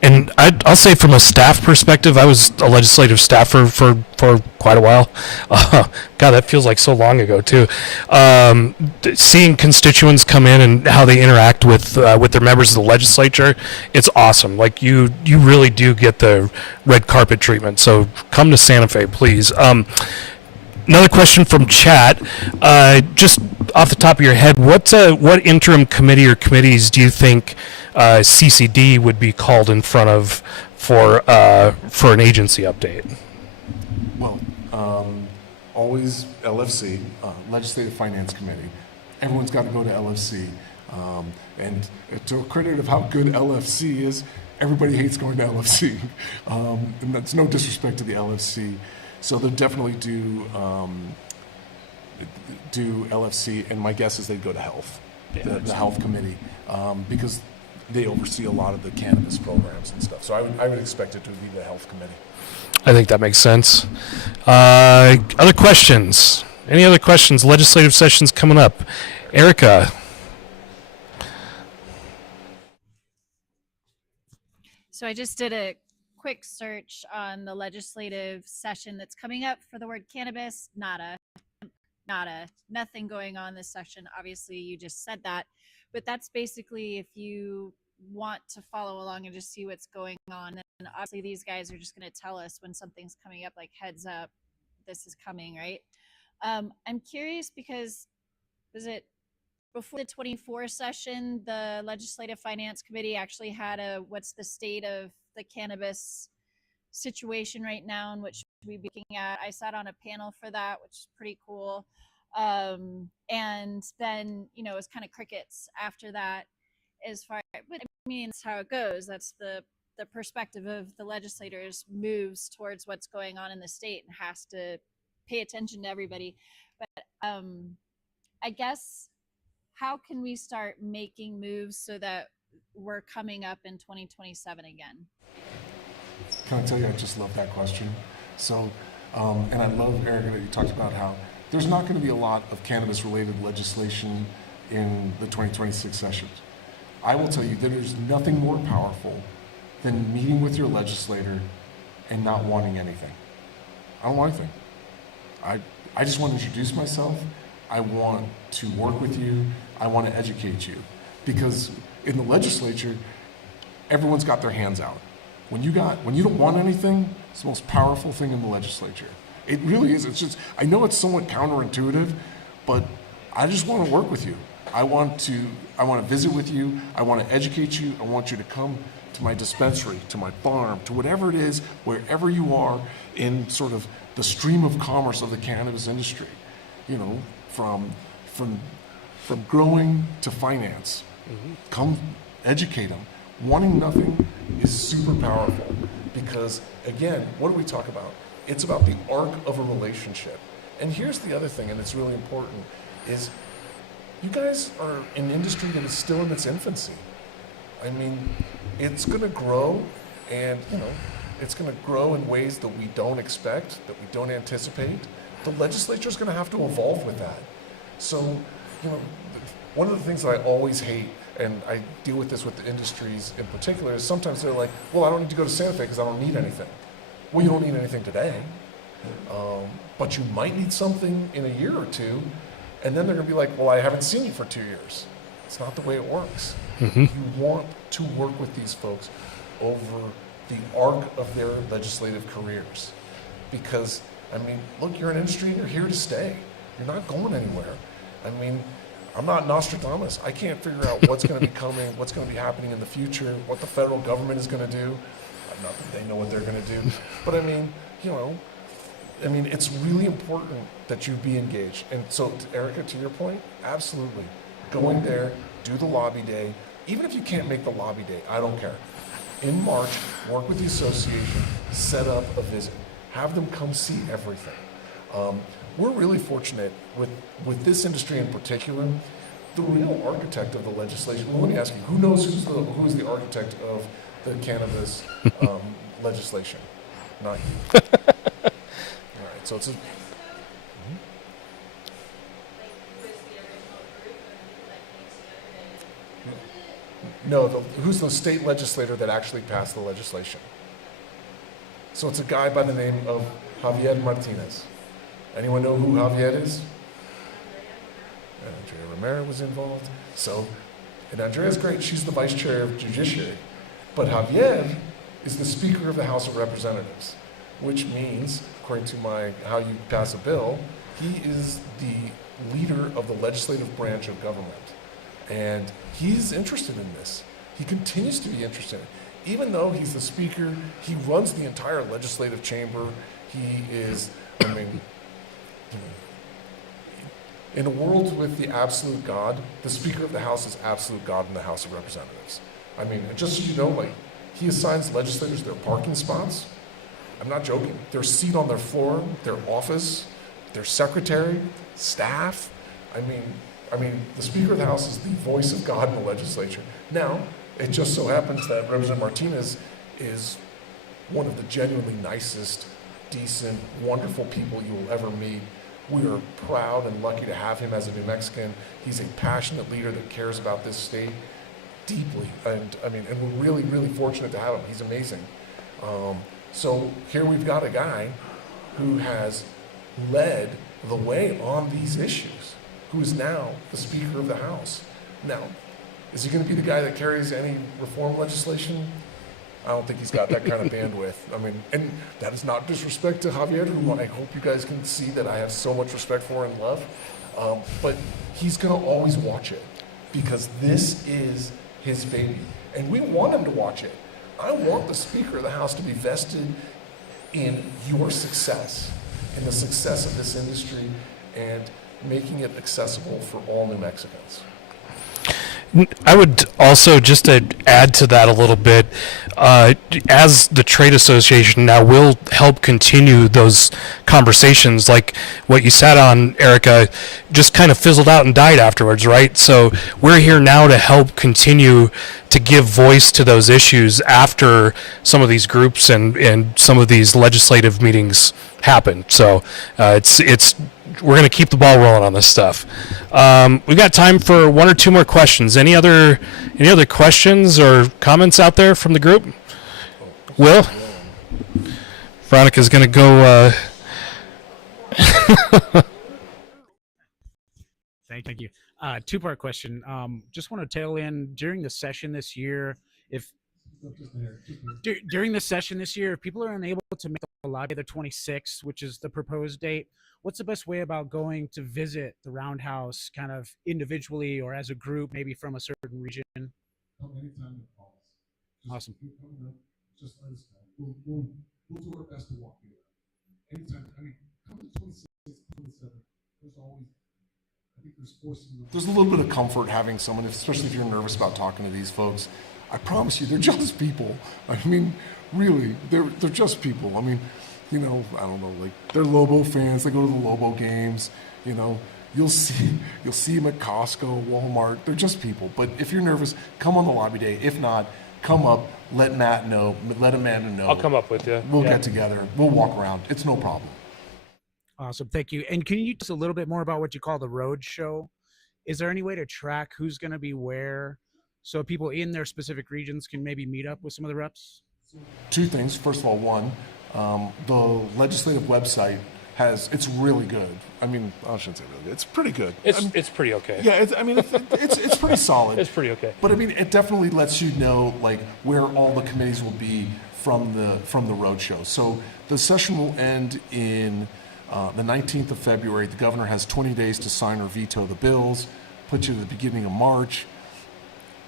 And I'll say from a staff perspective, I was a legislative staffer for quite a while. God, that feels like so long ago too. Seeing constituents come in and how they interact with their members of the legislature, it's awesome. Like you really do get the red carpet treatment. So come to Santa Fe, please. Another question from chat. Just off the top of your head, what interim committee or committees do you think CCD would be called in front of for an agency update? Well, always LFC, Legislative Finance Committee. Everyone's got to go to LFC. And to a credit of how good LFC is, everybody hates going to LFC. And that's no disrespect to the LFC. So they'll definitely do LFC, and my guess is they'd go to health, the health committee, because they oversee a lot of the cannabis programs and stuff. So I would expect it to be the health committee. I think that makes sense. Other questions? Any other questions? Legislative session's coming up. Erica. So I just did a quick search on the legislative session that's coming up for the word cannabis. Nothing going on this session. Obviously, you just said that, but that's basically if you want to follow along and just see what's going on. And obviously, these guys are just going to tell us when something's coming up, like heads up, this is coming, right? I'm curious because was it before the 24 session, the Legislative Finance Committee actually had a what's the state of the cannabis situation right now and what should we be looking at. I sat on a panel for that, which is pretty cool. And then, you know, it was kind of crickets after that as far, but I mean, that's how it goes. That's the perspective of the legislators moves towards what's going on in the state and has to pay attention to everybody. But I guess how can we start making moves so that we're coming up in 2027 again? Can I tell you, I just love that question. So, and I love, Erica, that you talked about how there's not going to be a lot of cannabis-related legislation in the 2026 session. I will tell you that there's nothing more powerful than meeting with your legislator and not wanting anything. I don't want anything. I just want to introduce myself. I want to work with you. I want to educate you. Because in the legislature, everyone's got their hands out. When you don't want anything, it's the most powerful thing in the legislature. It really is. It's just, I know it's somewhat counterintuitive, but I just want to work with you. I want to visit with you. I want to educate you. I want you to come to my dispensary, to my farm, to whatever it is, wherever you are in sort of the stream of commerce of the cannabis industry. You know, from growing to finance. Mm-hmm. Come educate them. Wanting nothing is super powerful because, again, what do we talk about? It's about the arc of a relationship. And here's the other thing, and it's really important, is you guys are an industry that is still in its infancy. I mean, it's going to grow, and, you know, it's going to grow in ways that we don't expect, that we don't anticipate. The legislature is going to have to evolve with that. So, you know, one of the things that I always hate, and I deal with this with the industries in particular, is sometimes they're like, well, I don't need to go to Santa Fe because I don't need anything. Well, you don't need anything today, but you might need something in a year or two, and then they're going to be like, well, I haven't seen you for 2 years. It's not the way it works. Mm-hmm. You want to work with these folks over the arc of their legislative careers. Because, I mean, look, you're an industry and you're here to stay. You're not going anywhere. I mean, I'm not Nostradamus. I can't figure out what's going to be coming, what's going to be happening in the future, what the federal government is going to do. Not that they know what they're going to do. But I mean, you know, it's really important that you be engaged. And so, Erica, to your point, absolutely. Go in there, do the lobby day. Even if you can't make the lobby day, I don't care. In March, work with the association, set up a visit. Have them come see everything. We're really fortunate with this industry in particular. The real architect of the legislation, well, let me ask you, who knows who's the architect of the cannabis legislation? Not you. All right, so it's a... No, who's the state legislator that actually passed the legislation? So it's a guy by the name of Javier Martinez. Anyone know who Javier is? Andrea Romero was involved. So, and Andrea's great. She's the vice chair of judiciary. But Javier is the Speaker of the House of Representatives, which means, according to how you pass a bill, he is the leader of the legislative branch of government. And he's interested in this. He continues to be interested. Even though he's the speaker, he runs the entire legislative chamber. He is, in a world with the absolute God, the Speaker of the House is absolute God in the House of Representatives. Just so you know, he assigns legislators their parking spots. I'm not joking. Their seat on their floor, their office, their secretary, staff. The Speaker of the House is the voice of God in the legislature. Now, it just so happens that Representative Martinez is one of the genuinely nicest, decent, wonderful people you will ever meet. We are proud and lucky to have him as a New Mexican. He's a passionate leader that cares about this state. deeply, and I mean, and we're really, really fortunate to have him. He's amazing. So here we've got a guy who has led the way on these issues, who is now the Speaker of the House. Now, is he going to be the guy that carries any reform legislation? I don't think he's got that kind of bandwidth. I mean, and that is not disrespect to Javier, who I hope you guys can see that I have so much respect for and love. But he's going to always watch it because this is his baby. And we want him to watch it. I want the Speaker of the House to be vested in your success, in the success of this industry, and making it accessible for all New Mexicans. I would also, just to add to that a little bit, as the trade association now will help continue those conversations, like what you sat on, Erica, just kind of fizzled out and died afterwards, right? So we're here now to help continue to give voice to those issues after some of these groups and some of these legislative meetings happen. So we're going to keep the ball rolling on this stuff. We've got time for one or two more questions. Any other questions or comments out there from the group? Will? Veronica's going to go. Thank you. Two-part question. Just want to tail in during the session this year. If people are unable to make the lobby the 26th, which is the proposed date, what's the best way about going to visit the Roundhouse, kind of individually or as a group, maybe from a certain region? Anytime you call us. Awesome. Just let us know. We'll do our best to walk you around. Anytime. I mean, come to 26th, 27th. There's always. I think there's a little bit of comfort having someone, especially if you're nervous about talking to these folks. I promise you, they're just people. I mean, really, they're just people. I mean, I don't know, like they're Lobo fans. They go to the Lobo games. You'll see them at Costco, Walmart. They're just people. But if you're nervous, come on the lobby day. If not, come up. Let Matt know. Let Amanda know. I'll come up with you. We'll get together. We'll walk around. It's no problem. Awesome. Thank you. And can you tell us a little bit more about what you call the road show? Is there any way to track who's going to be where so people in their specific regions can maybe meet up with some of the reps? Two things. First of all, one, the legislative website it's really good. I mean, I shouldn't say really good. It's pretty good. It's pretty okay. Yeah, it's pretty solid. It's pretty okay. But I mean, it definitely lets you know like where all the committees will be from the road show. So the session will end in the 19th of February. The governor has 20 days to sign or veto the bills. Put you at the beginning of March.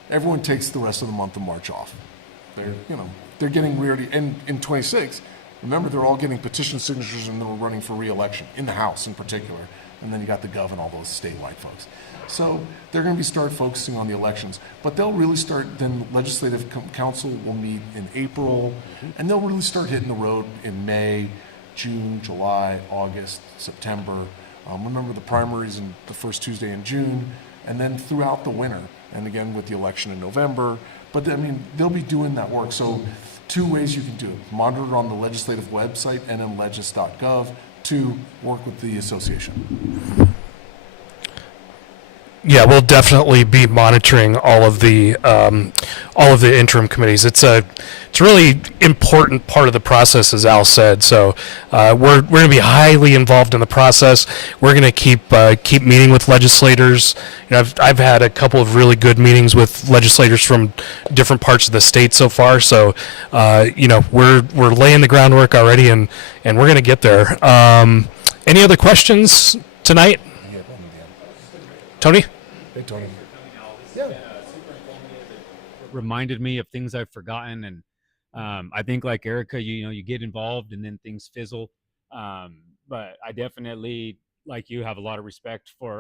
Everyone takes the rest of the month of March off. They're getting ready. And in 26, remember, they're all getting petition signatures and they're running for re-election in the House in particular. And then you got the gov and all those statewide folks. So they're going to start focusing on the elections. But they'll really start, then Legislative Council will meet in April, and they'll really start hitting the road in May, June, July, August, September. Remember the primaries in the first Tuesday in June, and then throughout the winter, and again with the election in November. But I mean, they'll be doing that work. So two ways you can do it. Monitor it on the legislative website, nmlegis.gov. Two, work with the association. Yeah, we'll definitely be monitoring all of the interim committees. It's a really important part of the process, as Al said. So we're going to be highly involved in the process. We're going to keep meeting with legislators. I've had a couple of really good meetings with legislators from different parts of the state so far. So we're laying the groundwork already, and we're going to get there. Any other questions tonight? Tony? Hey, Tony. Reminded me of things I've forgotten, and I think like Erica, you get involved and then things fizzle. But I definitely, like you, have a lot of respect for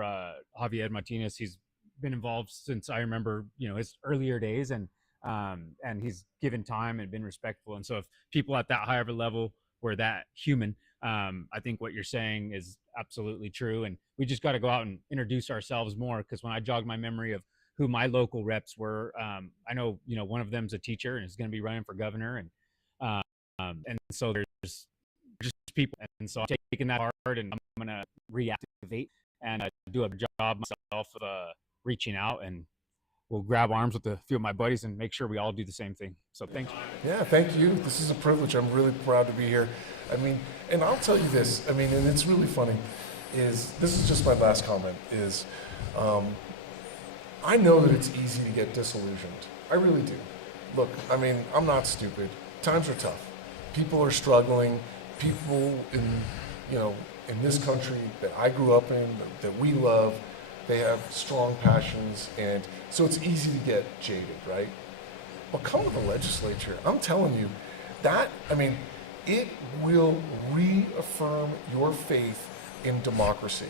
Javier Martinez. He's been involved since I remember, his earlier days, and he's given time and been respectful. And so if people at that higher level were that human, I think what you're saying is absolutely true. And we just got to go out and introduce ourselves more, because when I jog my memory of who my local reps were, I know, one of them's a teacher and is going to be running for governor. And so there's just people. And so I'm taking that hard, and I'm going to reactivate and do a job myself of reaching out. And we'll grab arms with a few of my buddies and make sure we all do the same thing. So thanks. Yeah, thank you. This is a privilege. I'm really proud to be here. I mean, and I'll tell you this, I mean, and it's really funny, is this is just my last comment, is I know that it's easy to get disillusioned. I really do. Look, I mean, I'm not stupid. Times are tough. People are struggling. People in, you know, in this country that I grew up in, that we love, they have strong passions, and so it's easy to get jaded, right? But come to the legislature, I'm telling you, that, I mean, it will reaffirm your faith in democracy.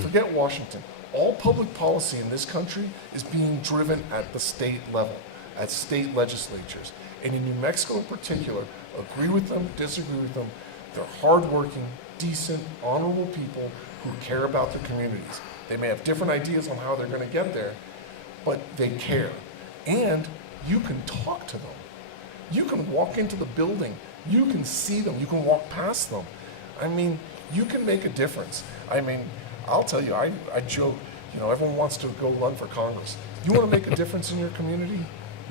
Forget Washington. All public policy in this country is being driven at the state level, at state legislatures. And in New Mexico in particular, agree with them, disagree with them, they're hardworking, decent, honorable people who care about their communities. They may have different ideas on how they're going to get there, but they care. And you can talk to them. You can walk into the building. You can see them. You can walk past them. I mean, you can make a difference. I mean, I'll tell you, I joke, you know, everyone wants to go run for Congress. You want to make a difference in your community?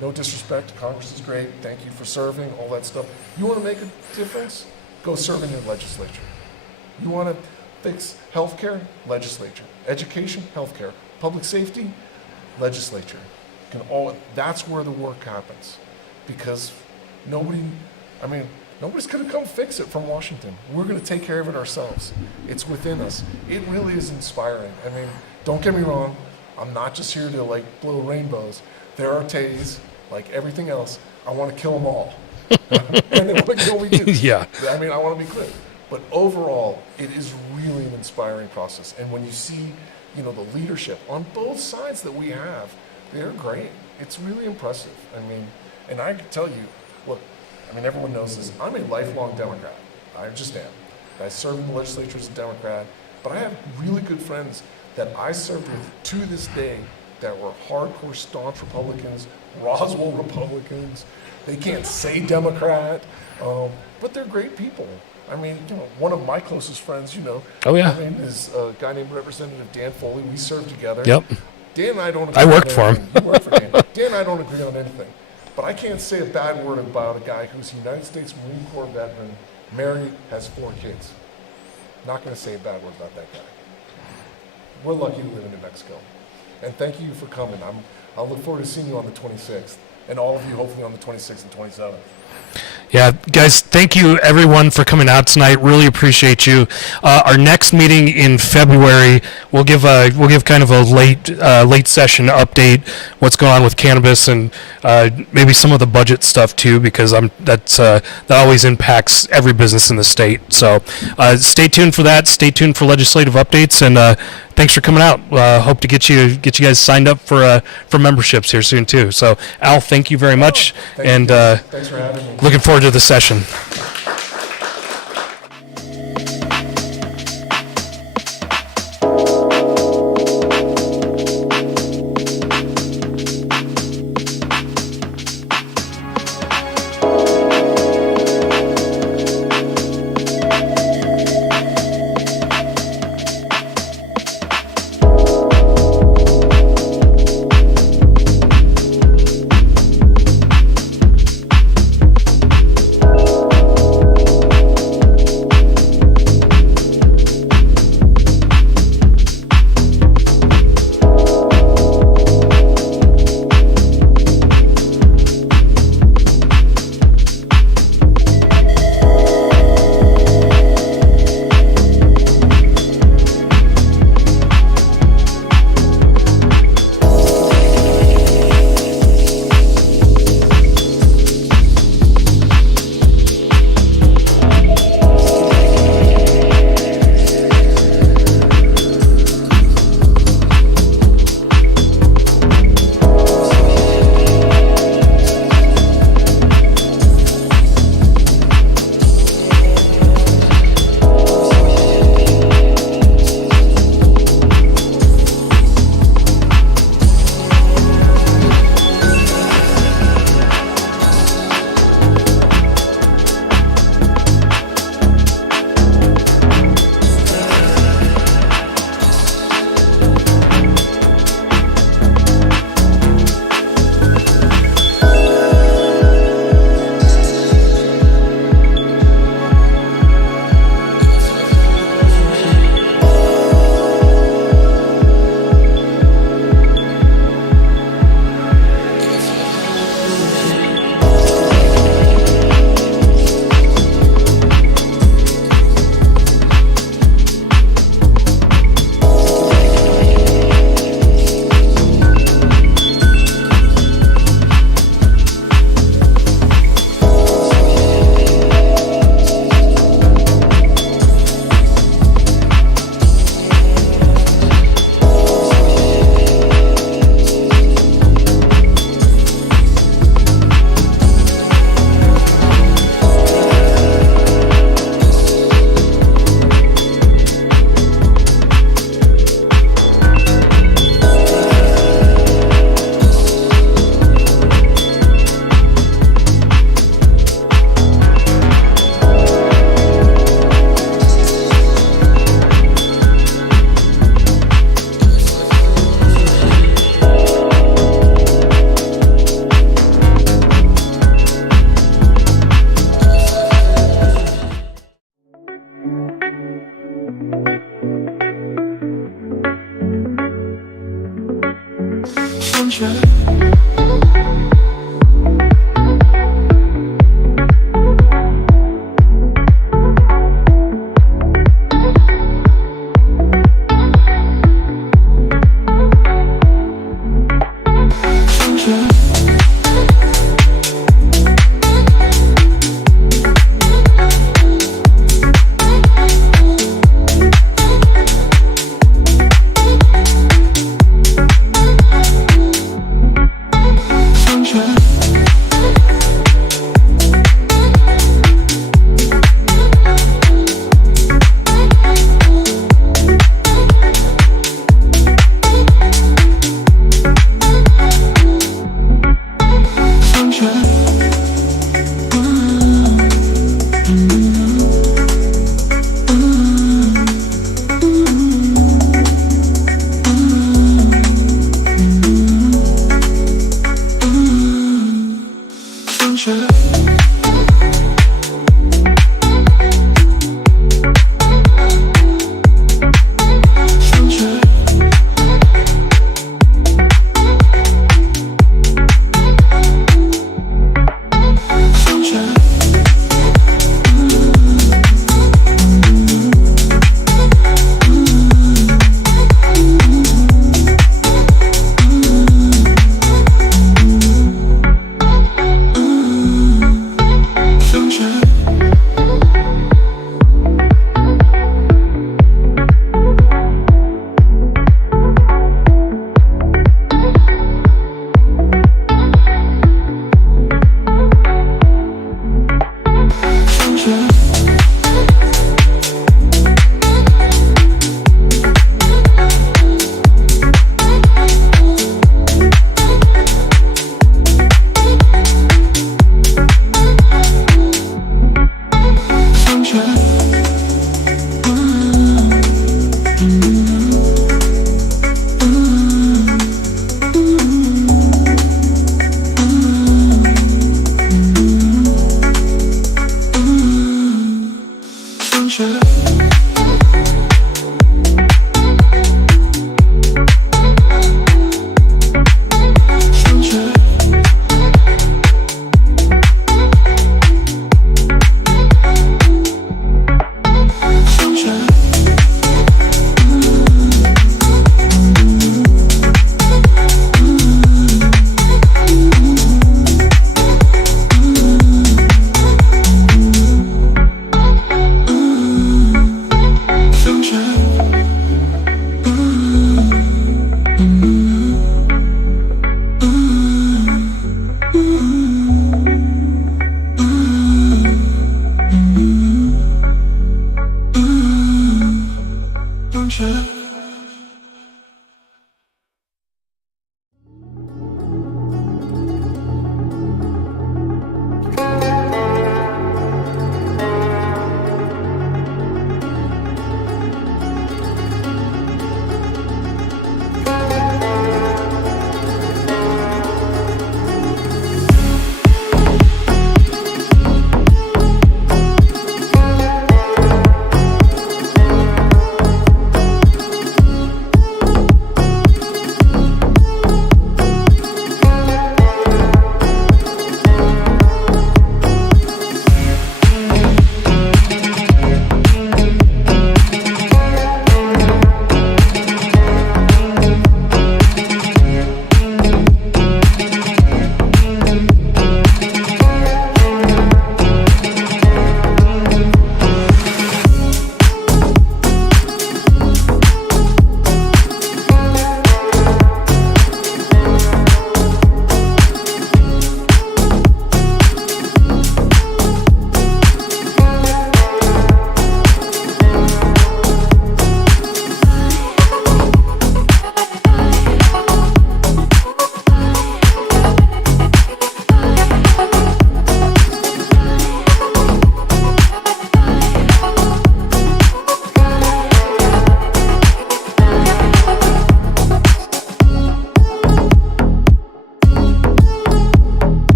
No disrespect, Congress is great. Thank you for serving, all that stuff. You want to make a difference? Go serve in your legislature. You want to fix healthcare? Legislature. Education? Healthcare. Public safety? Legislature. That's where the work happens. Because nobody's going to come fix it from Washington. We're going to take care of it ourselves. It's within us. It really is inspiring. I mean, don't get me wrong. I'm not just here to like blow rainbows. There are days, like everything else, I want to kill them all. And then what we do. Yeah. I mean, I want to be clear. But overall, it is really an inspiring process. And when you see, you know, the leadership on both sides that we have, they're great. It's really impressive. I mean, and I can tell you, look, I mean, everyone knows this. I'm a lifelong Democrat. I just am. I served in the legislature as a Democrat, but I have really good friends that I served with to this day that were hardcore, staunch Republicans, Roswell Republicans. They can't say Democrat, but they're great people. I mean, you know, one of my closest friends, you know, Oh, yeah. I mean, is a guy named Representative Dan Foley. We served together. Yep. Dan and I don't agree I worked on for him. anything. You worked for Dan. Dan and I don't agree on anything. But I can't say a bad word about a guy who's a United States Marine Corps veteran, married, has 4 kids. Not going to say a bad word about that guy. We're lucky to live in New Mexico. And thank you for coming. I'll look forward to seeing you on the 26th. And all of you hopefully on the 26th and 27th. Yeah, guys, thank you everyone for coming out tonight. Really appreciate you. Our next meeting in February, we'll give kind of a late session update, what's going on with cannabis, and maybe some of the budget stuff too, because that always impacts every business in the state. So stay tuned for that. Stay tuned for legislative updates, and thanks for coming out. Hope to get you guys signed up for memberships here soon too. So Al, thank you very much, Thank you. Thanks for having me. looking forward to the session.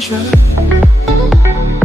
danger.